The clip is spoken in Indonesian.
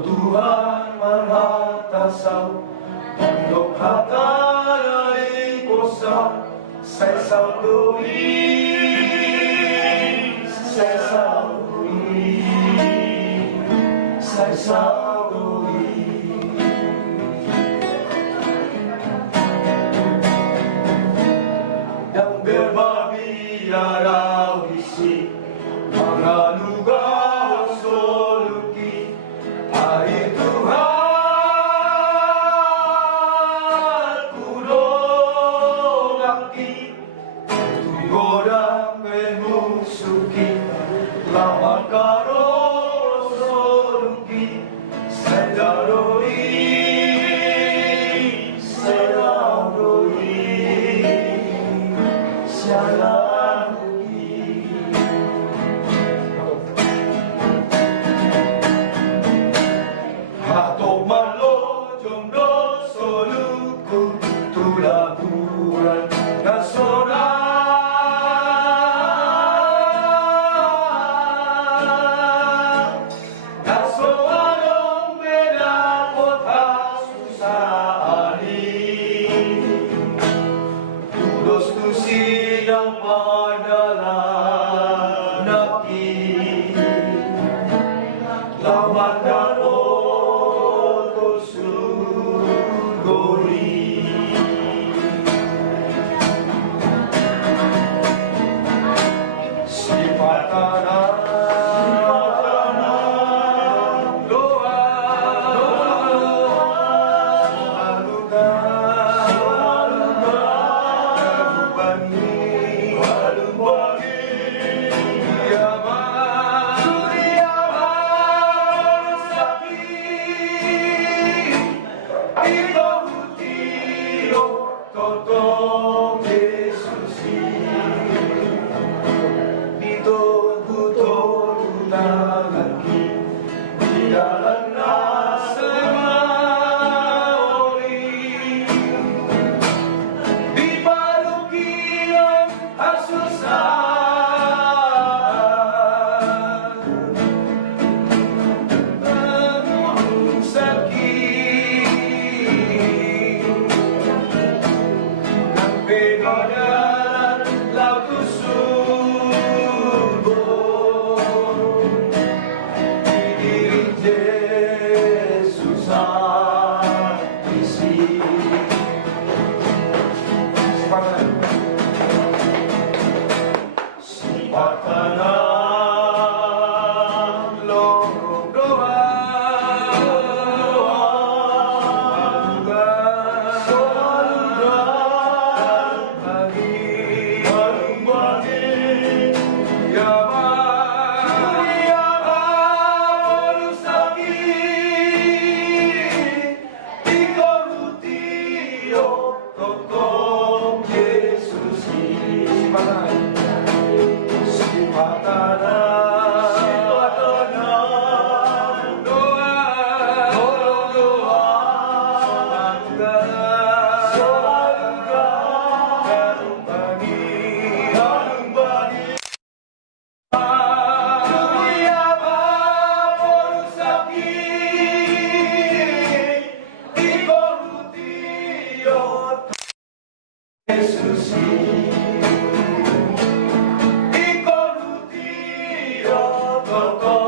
Tuhan Maha Tasa, untuk hatarai kuasa, saya salui, saya salui, saya salui. Dan berbagi arah isi, menganuga soluki, hari Tuhan kudolaki, tugodang memusuki, lawan karo soluki, sedaroi, sedaroi, sedaroi. Hato malo jomblo soluku tulaburan nasional, nasional beda kota susahani, tulus tu sidang padalah naki, lawan daro Jesus, I